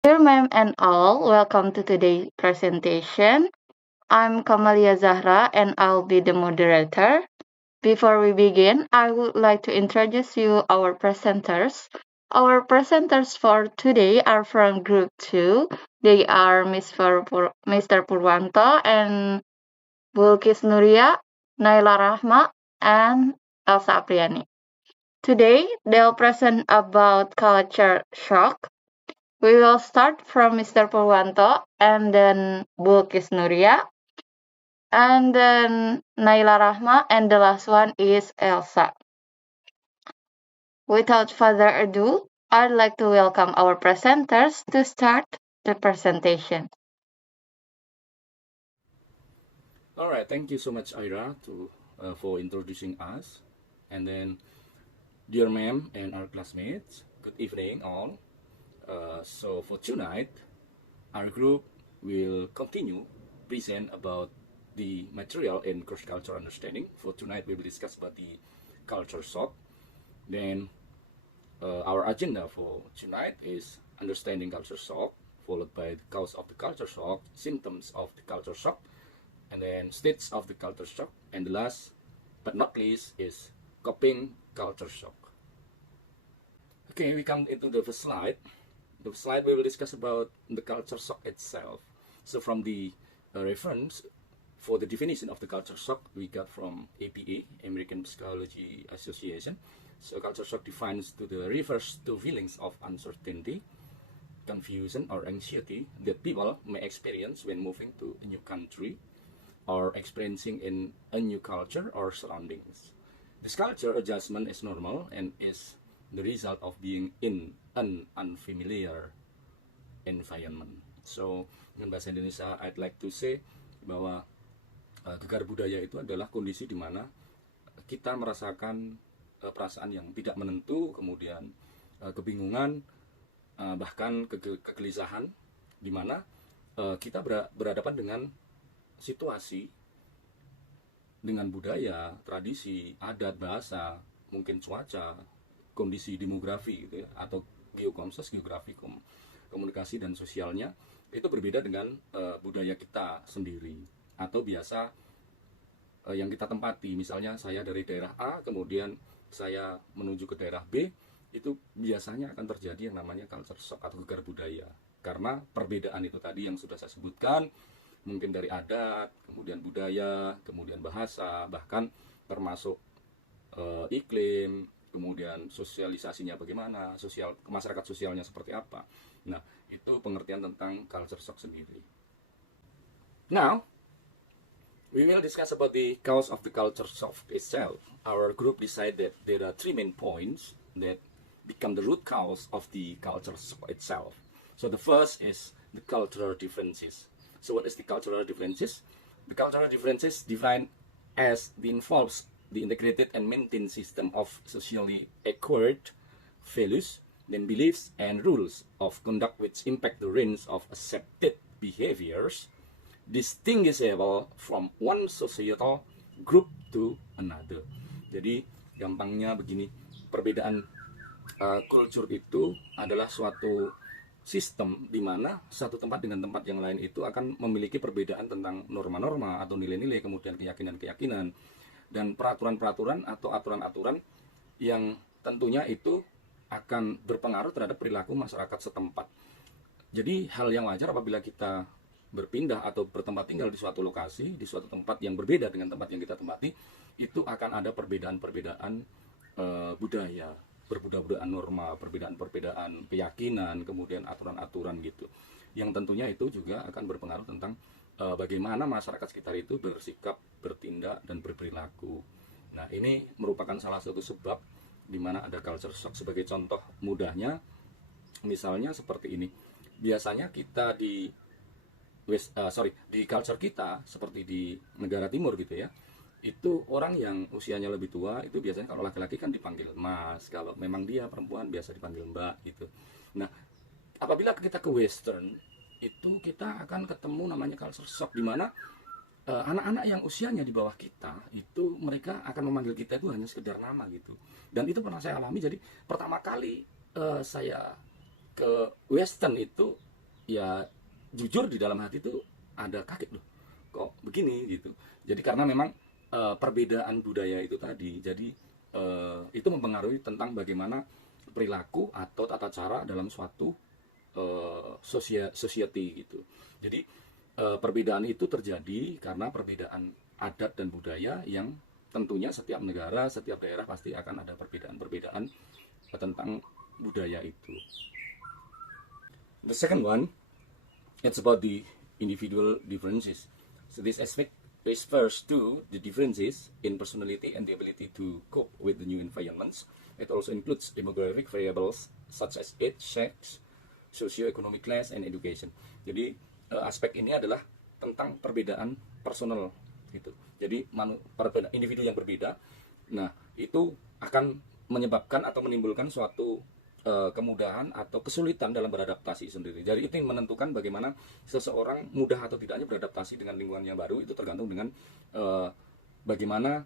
Dear ma'am and all, welcome to today's presentation. I'm Kamalia Zahra and I'll be the moderator. Before we begin, I would like to introduce you our presenters. Our presenters for today are from Group 2. They are Mr. Purwanto and Bulkis Nuria, Naila Rahma, and Elsa Apriani. Today, they'll present about culture shock. We will start from Mr. Purwanto and then Bulkis Nuria and then Naila Rahma and the last one is Elsa. Without further ado, I'd like to welcome our presenters to start the presentation. All right, thank you so much, Ira, for introducing us. And then, dear ma'am and our classmates, good evening all. So for tonight, our group will continue present about the material in cross-cultural understanding. For tonight, we will discuss about the culture shock. Then, our agenda for tonight is understanding culture shock, followed by the cause of the culture shock, symptoms of the culture shock, and then states of the culture shock, and the last but not least is coping culture shock. Okay, we come into the first slide. The slide we will discuss about the culture shock itself. So from the reference for the definition of the culture shock, we got from APA, American Psychology Association. So culture shock defines to the refers to feelings of uncertainty, confusion, or anxiety that people may experience when moving to a new country or experiencing in a new culture or surroundings. This culture adjustment is normal and is the result of being in an unfamiliar environment. So, dengan bahasa Indonesia, I'd like to say bahwa gegar budaya itu adalah kondisi di mana kita merasakan perasaan yang tidak menentu, kemudian kebingungan, bahkan kegelisahan, di mana kita berhadapan dengan situasi dengan budaya, tradisi, adat, bahasa, mungkin cuaca, kondisi demografi gitu ya, atau geografi, komunikasi dan sosialnya itu berbeda dengan budaya kita sendiri atau biasa yang kita tempati. Misalnya saya dari daerah A, kemudian saya menuju ke daerah B, itu biasanya akan terjadi yang namanya culture shock atau gegar budaya. Karena perbedaan itu tadi yang sudah saya sebutkan, mungkin dari adat, kemudian budaya, kemudian bahasa, bahkan termasuk iklim, kemudian sosialisasinya bagaimana, masyarakat sosialnya seperti apa. Nah, itu pengertian tentang culture shock sendiri. Now, we will discuss about the cause of the culture shock itself. Our group decided there are three main points that become the root cause of the culture shock itself. So the first is the cultural differences. So what is the cultural differences? The cultural differences defined as the involves the integrated and maintained system of socially acquired values, then beliefs and rules of conduct which impact the range of accepted behaviors distinguishable from one societal group to another. Jadi gampangnya begini, perbedaan culture itu adalah suatu sistem di mana satu tempat dengan tempat yang lain itu akan memiliki perbedaan tentang norma-norma atau nilai-nilai, kemudian keyakinan-keyakinan dan peraturan-peraturan atau aturan-aturan yang tentunya itu akan berpengaruh terhadap perilaku masyarakat setempat. Jadi hal yang wajar apabila kita berpindah atau bertempat tinggal di suatu lokasi, di suatu tempat yang berbeda dengan tempat yang kita tempati, itu akan ada perbedaan-perbedaan budaya, perbedaan norma, perbedaan-perbedaan keyakinan, kemudian aturan-aturan gitu. Yang tentunya itu juga akan berpengaruh tentang bagaimana masyarakat sekitar itu bersikap, bertindak, dan berperilaku. Nah, ini merupakan salah satu sebab di mana ada culture shock. Sebagai contoh mudahnya, misalnya seperti ini. Biasanya kita di culture kita, seperti di negara timur gitu ya, itu orang yang usianya lebih tua itu biasanya kalau laki-laki kan dipanggil mas, kalau memang dia perempuan biasa dipanggil mbak gitu. Nah, apabila kita ke western itu kita akan ketemu namanya culture shock, di mana anak-anak yang usianya di bawah kita itu mereka akan memanggil kita itu hanya sekedar nama gitu. Dan itu pernah saya alami. Jadi pertama kali saya ke western itu ya jujur di dalam hati tuh ada kaget loh, kok begini gitu. Jadi karena memang perbedaan budaya itu tadi, jadi itu mempengaruhi tentang bagaimana perilaku atau tata cara dalam suatu society gitu. Jadi perbedaan itu terjadi karena perbedaan adat dan budaya yang tentunya setiap negara, setiap daerah pasti akan ada perbedaan-perbedaan tentang budaya itu. The second one, it's about the individual differences. So this aspect refers to the differences in personality and the ability to cope with the new environments. It also includes demographic variables such as age, sex, socio-economic class, and education. Jadi aspek ini adalah tentang perbedaan personal gitu. Jadi individu yang berbeda, nah itu akan menyebabkan atau menimbulkan suatu kemudahan atau kesulitan dalam beradaptasi sendiri. Jadi itu yang menentukan bagaimana seseorang mudah atau tidaknya beradaptasi dengan lingkungan yang baru, itu tergantung dengan bagaimana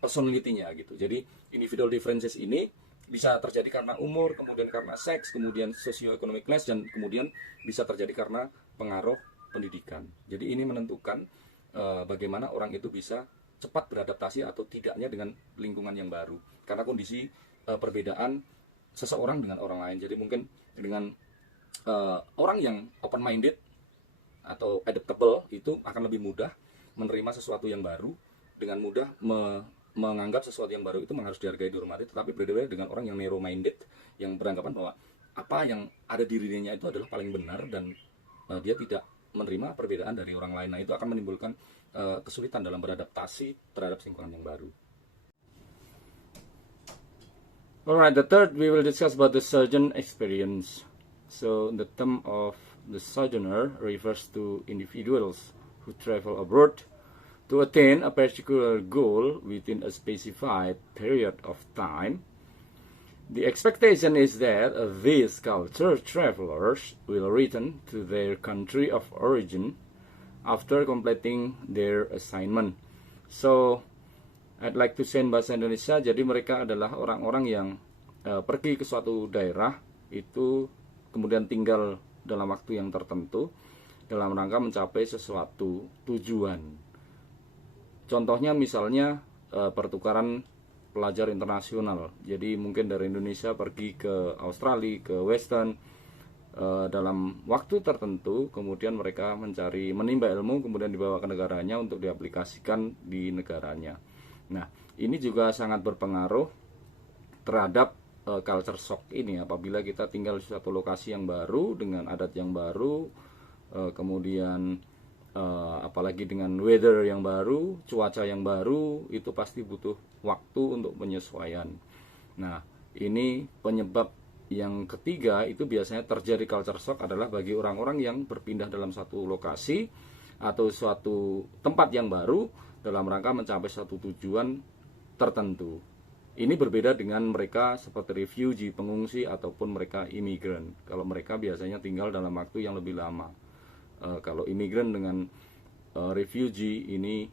personality-nya gitu. Jadi individual differences ini bisa terjadi karena umur, kemudian karena seks, kemudian socio-economic class, dan kemudian bisa terjadi karena pengaruh pendidikan. Jadi ini menentukan bagaimana orang itu bisa cepat beradaptasi atau tidaknya dengan lingkungan yang baru. Karena kondisi perbedaan seseorang dengan orang lain. Jadi mungkin dengan orang yang open minded atau adaptable itu akan lebih mudah menerima sesuatu yang baru, dengan mudah menganggap sesuatu yang baru itu harus dihargai, dihormati. Tetapi berbeda dengan orang yang narrow minded, yang beranggapan bahwa apa yang ada di dirinya itu adalah paling benar, dan dia tidak menerima perbedaan dari orang lain. Nah, itu akan menimbulkan kesulitan dalam beradaptasi terhadap lingkungan yang baru. Alright, the third we will discuss about the sojourn experience. So the term of the sojourner refers to individuals who travel abroad to attain a particular goal within a specified period of time. The expectation is that these cultural travelers will return to their country of origin after completing their assignment. So I'd like to say in bahasa Indonesia, jadi mereka adalah orang-orang yang pergi ke suatu daerah itu, kemudian tinggal dalam waktu yang tertentu dalam rangka mencapai sesuatu tujuan. Contohnya misalnya pertukaran pelajar internasional. Jadi mungkin dari Indonesia pergi ke Australia, ke Western, dalam waktu tertentu, kemudian mereka menimba ilmu, kemudian dibawa ke negaranya untuk diaplikasikan di negaranya. Nah, ini juga sangat berpengaruh terhadap culture shock ini. Apabila kita tinggal di suatu lokasi yang baru dengan adat yang baru, kemudian apalagi dengan weather yang baru, cuaca yang baru, itu pasti butuh waktu untuk penyesuaian. Nah, ini penyebab yang ketiga itu biasanya terjadi culture shock adalah bagi orang-orang yang berpindah dalam satu lokasi atau suatu tempat yang baru dalam rangka mencapai satu tujuan tertentu. Ini berbeda dengan mereka seperti refugee, pengungsi, ataupun mereka imigran. Kalau mereka biasanya tinggal dalam waktu yang lebih lama. Kalau imigran dengan refugee ini,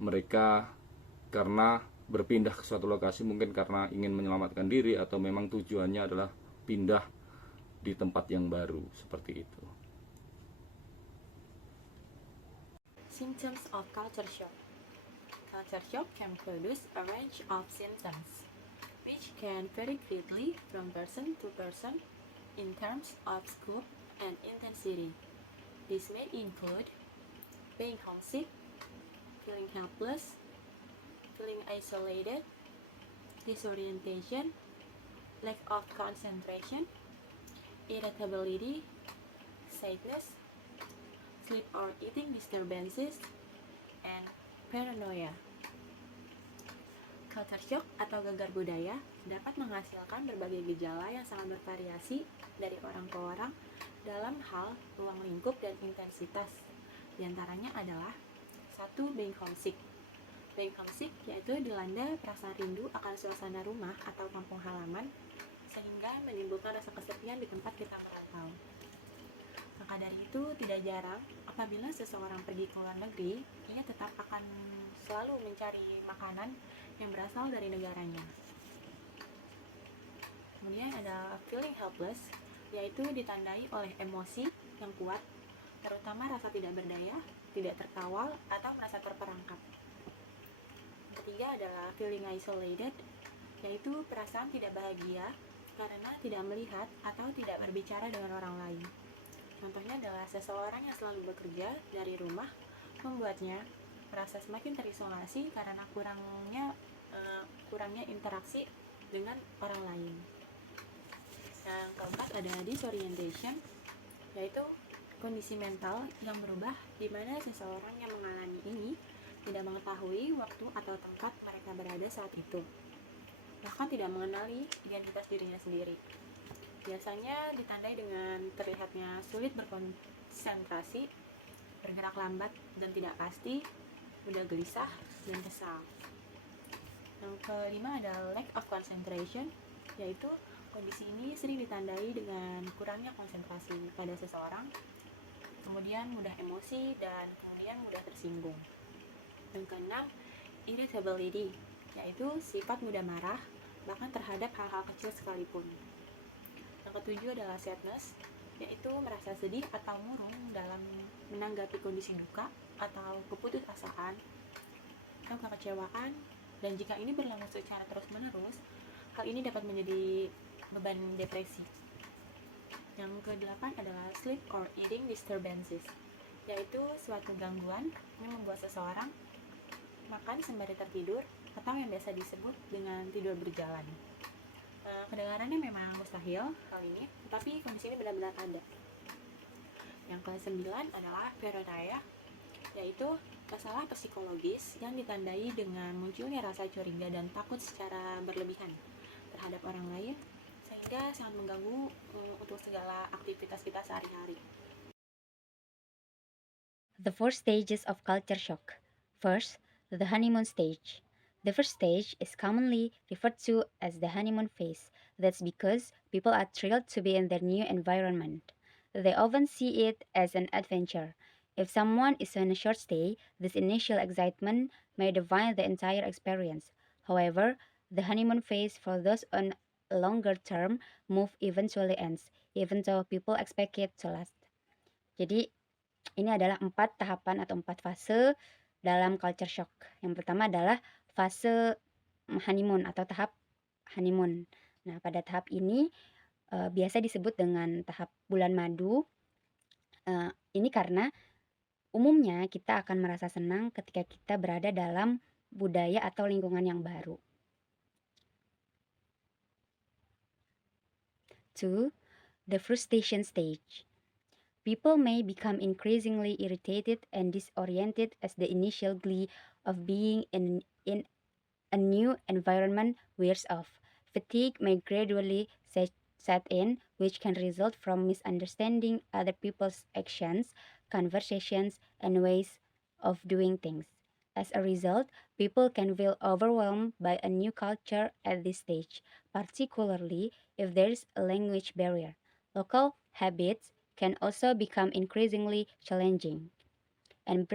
mereka karena berpindah ke suatu lokasi mungkin karena ingin menyelamatkan diri, atau memang tujuannya adalah pindah di tempat yang baru, seperti itu. Symptoms of culture shock. Culture shock can produce a range of symptoms, which can vary greatly from person to person in terms of scope and intensity. This may include being homesick, feeling helpless, feeling isolated, disorientation, lack of concentration, irritability, sadness, sleep or eating disturbances, and paranoia. Culture shock atau gegar budaya dapat menghasilkan berbagai gejala yang sangat bervariasi dari orang ke orang dalam hal ruang lingkup dan intensitas. Di antaranya adalah 1. Being homesick. Being homesick yaitu dilanda perasaan rindu akan suasana rumah atau kampung halaman, sehingga menimbulkan rasa kesepian di tempat kita merantau. Maka dari itu, tidak jarang apabila seseorang pergi ke luar negeri, ia tetap akan selalu mencari makanan yang berasal dari negaranya. Kemudian ada feeling helpless. yaitu ditandai oleh emosi yang kuat, terutama rasa tidak berdaya, tidak terkawal, atau merasa terperangkap. Yang ketiga adalah feeling isolated, yaitu perasaan tidak bahagia karena tidak melihat atau tidak berbicara dengan orang lain. Contohnya adalah seseorang yang selalu bekerja dari rumah membuatnya merasa semakin terisolasi karena kurangnya interaksi dengan orang lain. Yang keempat ada disorientation, yaitu kondisi mental yang berubah di mana seseorang yang mengalami ini tidak mengetahui waktu atau tempat mereka berada saat itu, bahkan tidak mengenali identitas dirinya sendiri. Biasanya ditandai dengan terlihatnya sulit berkonsentrasi, bergerak lambat dan tidak pasti, mudah gelisah dan kesal. Yang kelima ada lack of concentration, yaitu kondisi ini sering ditandai dengan kurangnya konsentrasi pada seseorang, kemudian mudah emosi dan kemudian mudah tersinggung. Yang keenam, irritability, yaitu sifat mudah marah bahkan terhadap hal-hal kecil sekalipun. Yang ketujuh adalah sadness, yaitu merasa sedih atau murung dalam menanggapi kondisi duka atau keputusasaan atau kekecewaan, dan jika ini berlangsung secara terus-menerus, hal ini dapat menjadi beban depresi. Yang kedelapan adalah sleep or eating disturbances, yaitu suatu gangguan yang membuat seseorang makan sembari tertidur atau yang biasa disebut dengan tidur berjalan. Kedengarannya memang mustahil hal ini, tetapi kondisi ini benar-benar ada. Yang ke-9 adalah paranoia, yaitu masalah psikologis yang ditandai dengan munculnya rasa curiga dan takut secara berlebihan terhadap orang lain, sehingga sangat mengganggu untuk segala aktivitas kita sehari-hari. The 4 stages of culture shock. First, the honeymoon stage. The first stage is commonly referred to as the honeymoon phase. That's because people are thrilled to be in their new environment. They often see it as an adventure. If someone is on a short stay, this initial excitement may define the entire experience. However, the honeymoon phase for those on a longer term move eventually ends, even though people expect it to last. Jadi, ini adalah 4 tahapan atau 4 fase dalam culture shock. Yang pertama adalah fase honeymoon atau tahap honeymoon. Nah, pada tahap ini biasa disebut dengan tahap bulan madu. Ini karena umumnya kita akan merasa senang ketika kita berada dalam budaya atau lingkungan yang baru. 2. The frustration stage. People may become increasingly irritated and disoriented as the initial glee of being in a new environment wears off. Fatigue may gradually set in, which can result from misunderstanding other people's actions, conversations, and ways of doing things. As a result, people can feel overwhelmed by a new culture at this stage, particularly if there is a language barrier. Local habits can also become increasingly challenging, and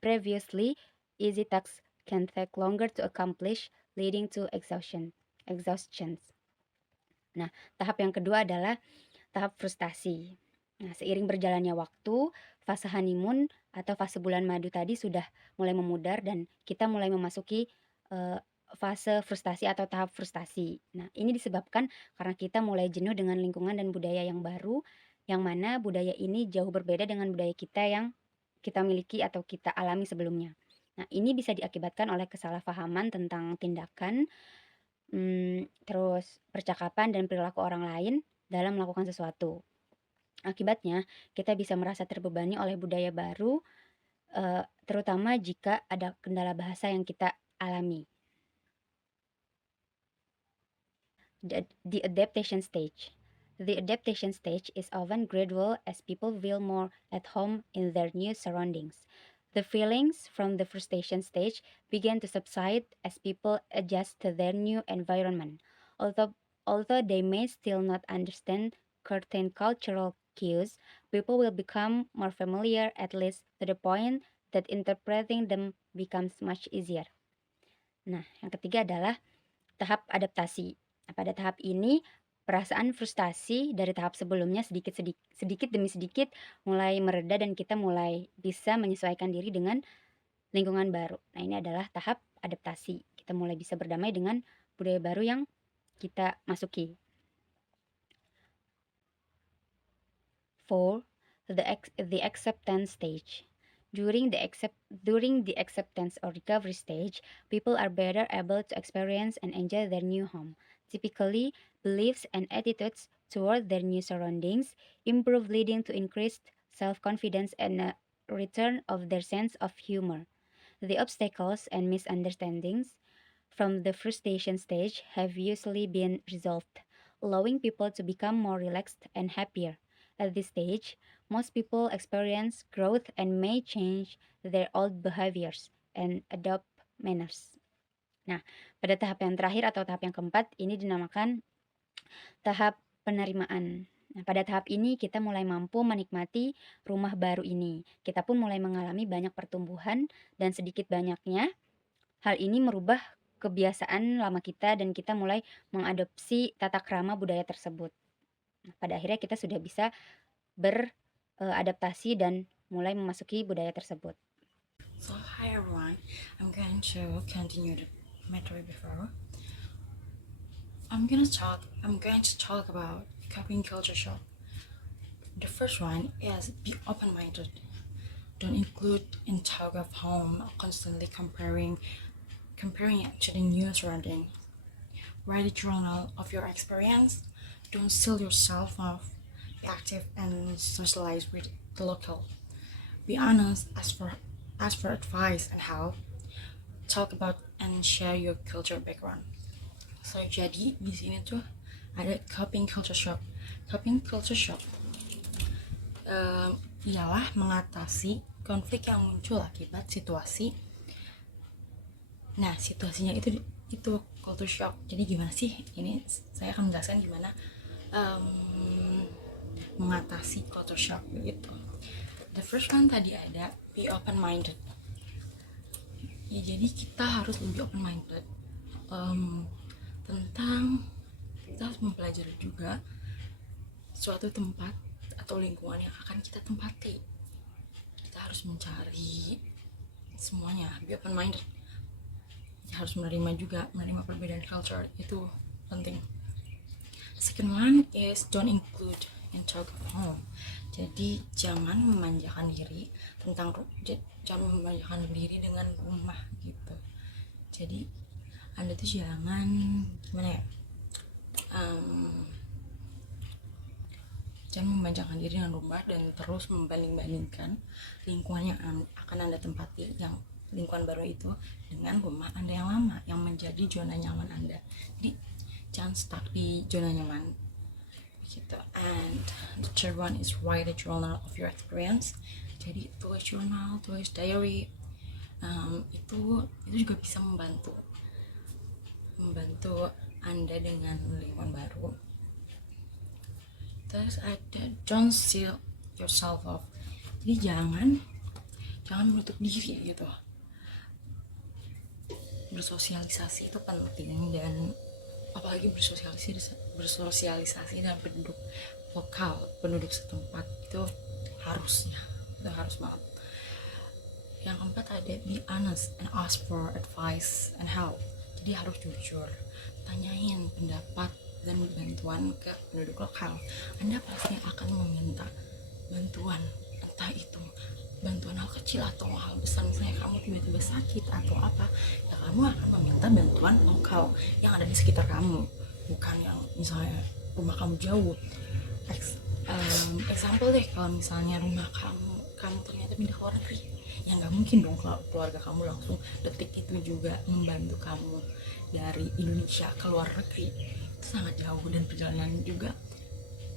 previously easy tasks can take longer to accomplish, leading to exhaustion. Nah, tahap yang kedua adalah tahap frustasi. Nah, seiring berjalannya waktu, fase honeymoon atau fase bulan madu tadi sudah mulai memudar dan kita mulai memasuki fase frustasi atau tahap frustasi. Nah, ini disebabkan karena kita mulai jenuh dengan lingkungan dan budaya yang baru, yang mana budaya ini jauh berbeda dengan budaya kita yang kita miliki atau kita alami sebelumnya. Nah, ini bisa diakibatkan oleh kesalahpahaman tentang tindakan, terus percakapan dan perilaku orang lain dalam melakukan sesuatu. Akibatnya, kita bisa merasa terbebani oleh budaya baru, terutama jika ada kendala bahasa yang kita alami. The adaptation stage. The adaptation stage is often gradual as people feel more at home in their new surroundings. The feelings from the frustration stage begin to subside as people adjust to their new environment. Although they may still not understand certain cultural cues, people will become more familiar, at least to the point that interpreting them becomes much easier. Nah, yang ketiga adalah tahap adaptasi. Pada tahap ini, perasaan frustasi dari tahap sebelumnya sedikit demi sedikit mulai mereda dan kita mulai bisa menyesuaikan diri dengan lingkungan baru. Nah, ini adalah tahap adaptasi. Kita mulai bisa berdamai dengan budaya baru yang kita masuki. 4. The acceptance stage. During the acceptance or recovery stage, people are better able to experience and enjoy their new home. Typically, beliefs and attitudes toward their new surroundings improve, leading to increased self-confidence and a return of their sense of humor. The obstacles and misunderstandings from the frustration stage have usually been resolved, allowing people to become more relaxed and happier. At this stage, most people experience growth and may change their old behaviors and adopt manners. Nah, pada tahap yang terakhir atau tahap yang keempat, ini dinamakan tahap penerimaan. Nah, pada tahap ini kita mulai mampu menikmati rumah baru ini. Kita pun mulai mengalami banyak pertumbuhan dan sedikit banyaknya hal ini merubah kebiasaan lama kita dan kita mulai mengadopsi tata krama budaya tersebut. Nah, pada akhirnya kita sudah bisa beradaptasi dan mulai memasuki budaya tersebut. So hi everyone, I'm going to continue the matter before. I'm going to talk about coping culture shock. The first one is be open-minded. Don't include in talk of home, constantly comparing it to the new surrounding. Write a journal of your experience. Don't seal yourself off. Be active and socialize with the local. Be honest, ask for advice and help. Talk about and share your culture background. So jadi di sini tuh ada coping culture shock. Coping culture shock ialah mengatasi konflik yang muncul akibat situasi. Nah, situasinya itu culture shock. Jadi gimana sih? Ini saya akan menjelaskan gimana mengatasi culture shock begitu. The first one tadi ada be open minded. Ya, jadi kita harus lebih open minded tentang kita harus mempelajari juga suatu tempat atau lingkungan yang akan kita tempati. Kita harus mencari semuanya, be open minded. Harus menerima perbedaan culture, itu penting. Second one is don't include in talk of home. Jadi jangan memanjakan diri dengan rumah gitu. Jadi Anda tuh jangan jangan memanjakan diri dengan rumah dan terus membanding-bandingkan lingkungan yang akan Anda tempati, yang lingkungan baru itu dengan rumah Anda yang lama yang menjadi zona nyaman Anda. Jadi jangan stuck di zona nyaman gitu. And the third one is write a journal of your experience. Jadi tulis journal, tulis diary, itu juga bisa membantu Anda dengan lingkungan baru. Terus ada don't seal yourself off. Jadi jangan menutup diri gitu. Bersosialisasi itu penting, dan apalagi bersosialisasi dengan penduduk lokal, penduduk setempat, itu harus banget. Yang keempat ada be honest and ask for advice and help. Jadi harus jujur, tanyain pendapat dan bantuan ke penduduk lokal. Anda pasti akan meminta bantuan, entah itu bantuan hal kecil atau hal besar. Misalnya kamu tiba-tiba sakit atau apa, ya kamu akan meminta bantuan lokal yang ada di sekitar kamu, bukan yang misalnya rumah kamu jauh. Example deh, kalau misalnya rumah kamu ternyata pindah ke luar negeri, ya nggak mungkin dong keluarga kamu langsung detik itu juga membantu kamu dari Indonesia ke luar negeri. Itu sangat jauh dan perjalanan juga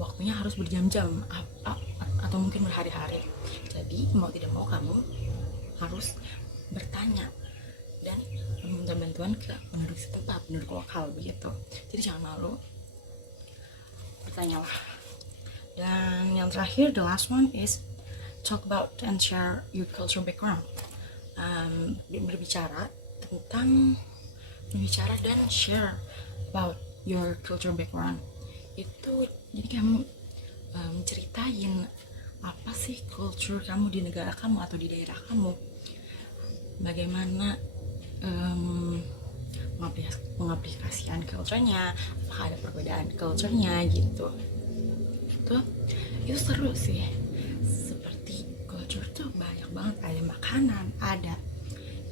waktunya harus berjam-jam atau mungkin berhari-hari. Jadi mau tidak mau kamu harus bertanya dan meminta bantuan ke penduduk setempat, penduduk lokal begitu. Jadi jangan malu, bertanyalah. Dan yang terakhir, the last one is talk about and share your cultural background. Berbicara dan share about your cultural background. itu jadi kamu ceritain apa sih culture kamu di negara kamu atau di daerah kamu, bagaimana mengaplikasikan culture-nya, apakah ada perbedaan culture-nya gitu. Itu seru sih. Seperti culture tuh banyak banget, ada makanan, ada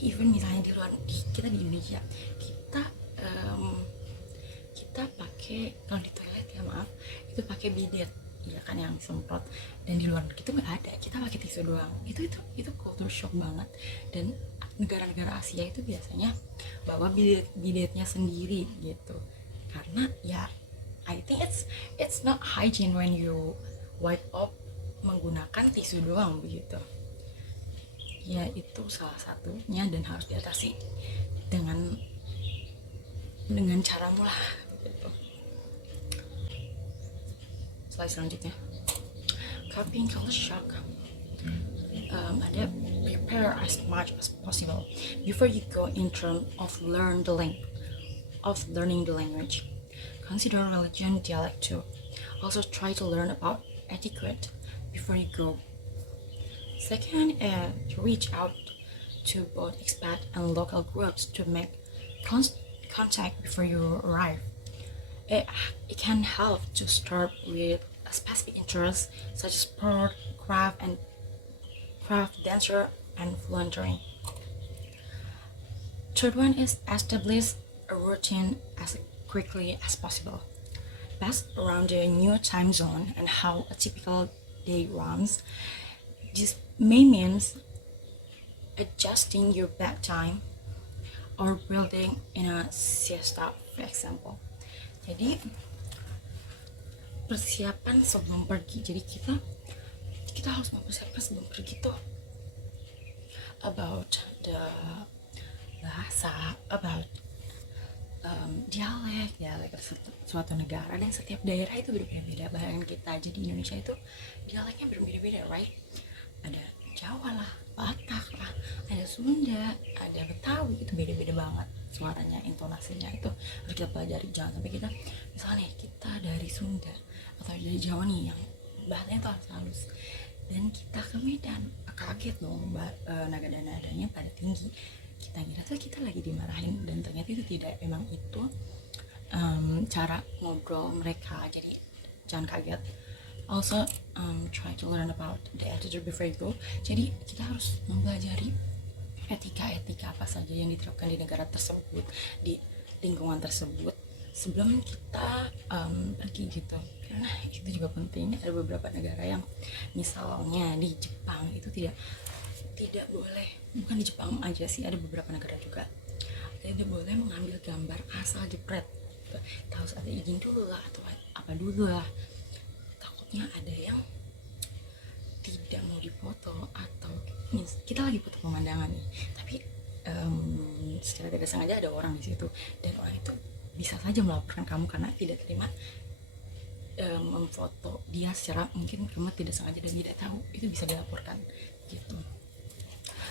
even misalnya kita di Indonesia kita pakai, kalau di toilet ya maaf, itu pakai bidet ya kan, yang disemprot, dan di luar kita nggak ada, kita pakai tisu doang. Itu culture shock banget. Dan negara-negara Asia itu biasanya bawa bidetnya sendiri gitu, karena ya I think it's not hygiene when you wipe up menggunakan tisu doang begitu. Ya itu salah satunya dan harus diatasi dengan caramu lah gitu. Slide selanjutnya, coping culture shock. Ada prepare as much as possible before you go in terms of learning the language. Consider religion, dialect too. Also try to learn about etiquette before you go. Second, to reach out to both expat and local groups to make contact before you arrive. It can help to start with a specific interest such as sport, craft, dancer, and volunteering. Third one is establish a routine as quickly as possible. Based around the new time zone and how a typical day runs, this may mean adjusting your bedtime or building in a siesta, for example. Jadi persiapan sebelum pergi. Jadi kita harus mempersiapkan sebelum pergi tuh about the bahasa, about dialek suatu negara, dan setiap daerah itu berbeda-beda. Bahkan kita aja di Indonesia itu dialeknya berbeda-beda, right? Ada Jawa lah, Batak lah, ada Sunda, ada Betawi, itu beda-beda banget suaranya, intonasinya. Itu harus kita pelajari. Jangan sampai kita misalnya kita dari Sunda atau dari Jawa nih yang bahasanya tuh harus halus, dan kita ke Medan kaget dong, nada-nadanya pada tinggi. Kita kira tuh kita lagi dimarahin, dan ternyata itu tidak, emang itu cara ngobrol mereka. Jadi jangan kaget. Also try to learn about the attitude before you go. Jadi kita harus mempelajari etika apa saja yang diterapkan di negara tersebut, di lingkungan tersebut, sebelum kita pergi gitu. Karena itu juga penting. Ada beberapa negara yang misalnya di Jepang itu tidak boleh, bukan di Jepang aja sih, ada beberapa negara juga tidak boleh mengambil gambar asal jepret. Harus ada izin dulu lah atau apa dulu lah. Takutnya ada yang tidak mau dipoto, atau kita lagi foto pemandangan nih, tapi secara tidak sengaja ada orang di situ, dan orang itu bisa saja melaporkan kamu karena tidak terima memfoto dia secara, mungkin kamu tidak sengaja dan tidak tahu, itu bisa dilaporkan gitu.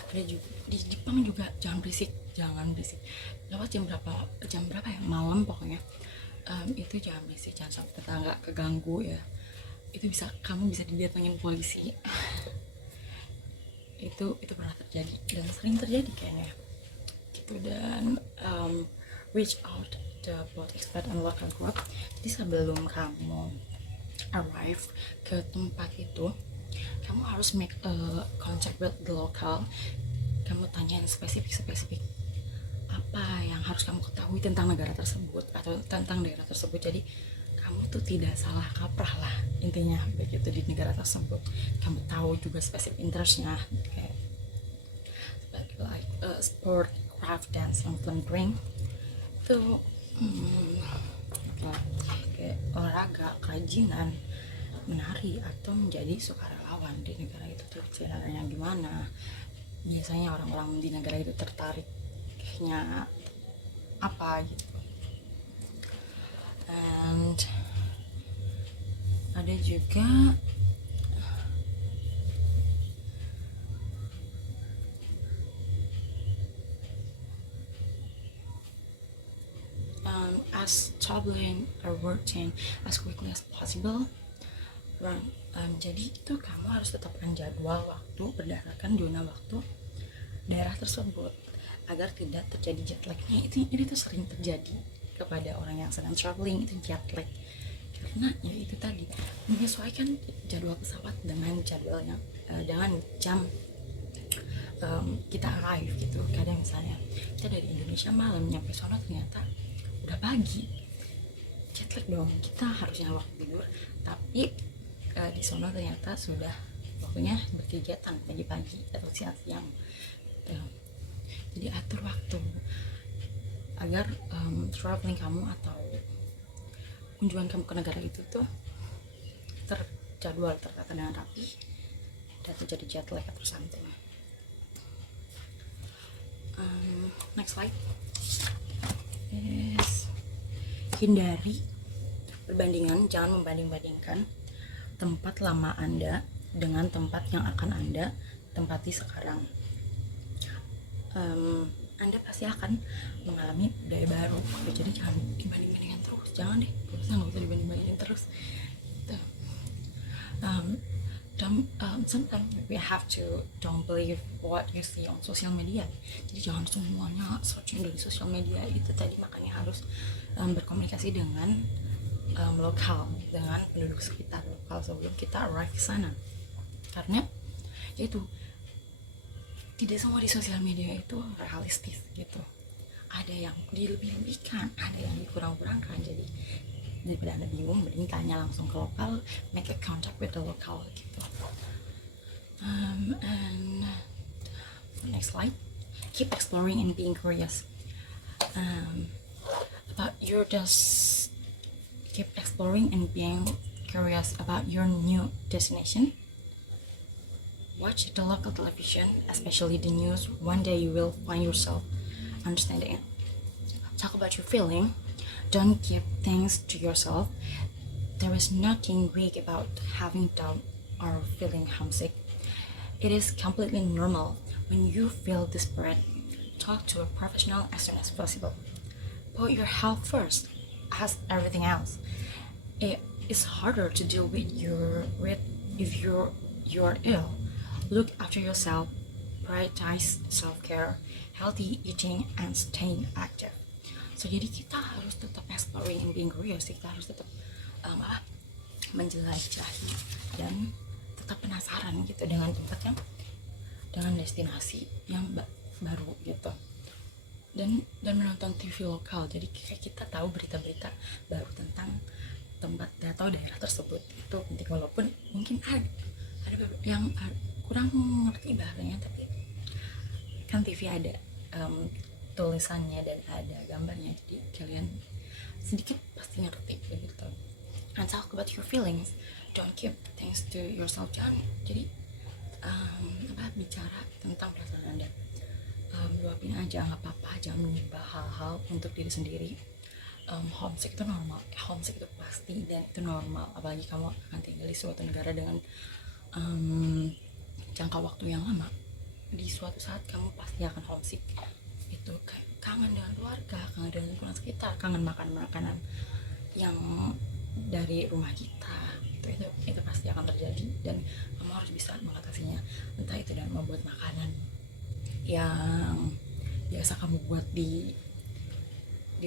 Ada juga di Jepang juga, jangan berisik lewat jam berapa ya, malam pokoknya, itu jangan berisik, jangan sampai tetangga keganggu ya. Itu kamu bisa didatengin polisi. itu pernah terjadi dan sering terjadi kayaknya gitu. Dan reach out the both expat and local group. Jadi sebelum kamu arrive ke tempat itu, kamu harus make a contact with the local. Kamu tanyain spesifik apa yang harus kamu ketahui tentang negara tersebut atau tentang daerah tersebut. Jadi kamu tuh tidak salah kaprah lah, intinya begitu. Di negara tersebut kamu tahu juga spesifik interestnya, kayak like sport, craft, dance, and volunteering itu kayak olahraga, kerajinan, menari, atau menjadi sukarelawan di negara itu. Tuh caranya gimana? Biasanya orang-orang di negara itu tertariknya apa gitu. And ada juga as traveling or working as quickly as possible. Jadi itu kamu harus tetapkan jadwal waktu berdasarkan zona waktu daerah tersebut agar tidak terjadi jet lagnya. Ini tuh sering terjadi kepada orang yang sedang traveling, itu jet lag, karena ya itu tadi menyesuaikan jadwal pesawat dengan jadwal yang dengan jam kita arrive gitu. Kadang misalnya kita dari Indonesia malam nyampe sono ternyata udah pagi, jet lag dong, kita harusnya waktu tidur tapi di sono ternyata sudah waktunya berkegiatan pagi-pagi atau siang-siang. Jadi atur waktu agar traveling kamu atau kunjungan kamu ke negara itu tuh terjadwal, tertata dengan rapi, dan terjadi jet lag atau something. Next slide is hindari perbandingan. Jangan membanding-bandingkan tempat lama Anda dengan tempat yang akan Anda tempati sekarang. Anda pasti akan mengalami budaya baru, jadi jangan dibanding-bandingkan terus. Jangan deh, nggak usah dibanding-bandingin terus. Sometimes we have to don't believe what you see on social media. Jadi jangan semuanya searching dari social media itu tadi. Makanya harus berkomunikasi dengan lokal, dengan penduduk sekitar lokal sebelum kita arrive ke sana. Karena yaitu tidak semua di sosial media itu realistis gitu. Ada yang dilebih-lebihkan, ada yang dikurang-kurangkan. Jadi daripada Anda bingung, mending tanya langsung ke lokal, make a contact with the local gitu. And next slide, keep exploring and being curious. Keep exploring and being curious about your new destination. Watch the local television, especially the news. One day you will find yourself understanding it. Talk about your feeling. Don't keep things to yourself. There is nothing weak about having doubt or feeling homesick. It is completely normal. When you feel desperate, talk to a professional as soon as possible. Put your health first, as everything else. It is harder to deal with if you're ill. Look after yourself, prioritize self-care, healthy eating, and staying active. So jadi kita harus tetap exploring and being curious. Kita harus tetap menjelajahi dan tetap penasaran gitu dengan destinasi yang baru gitu. Dan menonton TV lokal. Jadi kayak kita tahu berita-berita baru tentang tempat atau daerah tersebut. Itu penting, walaupun mungkin ada yang kurang ngerti bahasanya, tapi kan TV ada tulisannya dan ada gambarnya, jadi kalian sedikit pasti ngerti begitu. And talk about your feelings, don't keep things to yourself. Jangan jadi bicara tentang perasaan Anda, luapin aja, nggak apa-apa. Jangan menimba hal-hal untuk diri sendiri. Homesick itu normal, homesick itu pasti dan itu normal, apalagi kamu akan tinggal di suatu negara dengan jangka waktu yang lama. Di suatu saat kamu pasti akan homesick. Itu kayak kangen dengan keluarga, kangen dengan lingkungan sekitar, kangen makanan yang dari rumah kita. Itu pasti akan terjadi dan kamu harus bisa mengatasinya. Entah itu dengan membuat makanan yang biasa kamu buat di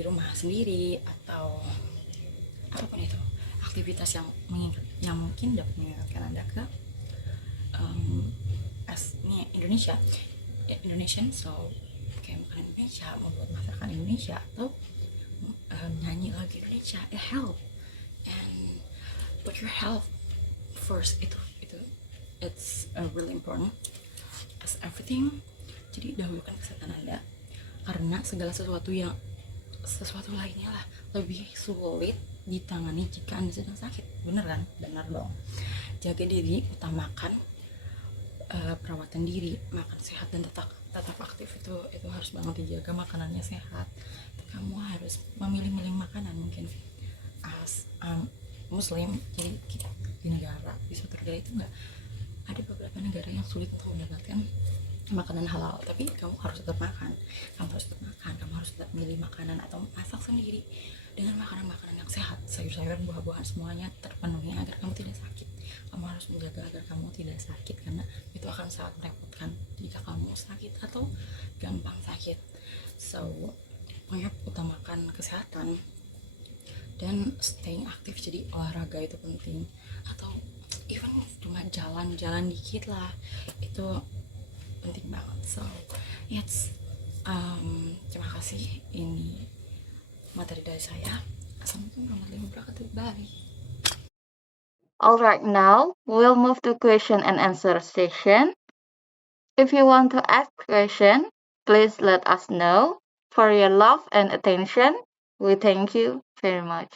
rumah sendiri, atau apapun itu, aktivitas yang mungkin dapat mengingatkan Anda ke Indonesian, so kayak makan Indonesia, membuat masakan Indonesia, atau nyanyi lagu Indonesia. It help, and put your health first. It's really important as everything. Jadi dahulukan kesehatan Anda, karena segala sesuatu lainnya lah lebih sulit ditangani jika Anda sedang sakit. Bener kan? Bener dong. Jaga diri, utamakan perawatan diri, makan sehat dan tetap aktif. Itu harus banget dijaga, makanannya sehat. Kamu harus memilih-milih makanan. Mungkin as Muslim, jadi kita di suatu negara itu nggak ada beberapa negara yang sulit untuk mendapatkan makanan halal, tapi kamu harus tetap makan, kamu harus tetap milih makanan atau masak sendiri dengan makanan-makanan yang sehat, sayur-sayuran, buah-buahan, semuanya terpenuhi agar kamu tidak sakit. Kamu harus menjaga agar kamu tidak sakit, karena itu akan sangat merepotkan jika kamu sakit atau gampang sakit. So pokoknya utamakan kesehatan dan staying aktif, jadi olahraga itu penting, atau even cuma jalan-jalan dikit lah, itu penting banget. So yes, terima kasih, ini materi dari saya. Assalamualaikum warahmatullahi wabarakatuh. Bye. Alright, now we'll move to question and answer session. If you want to ask question, please let us know. For your love and attention, we thank you very much.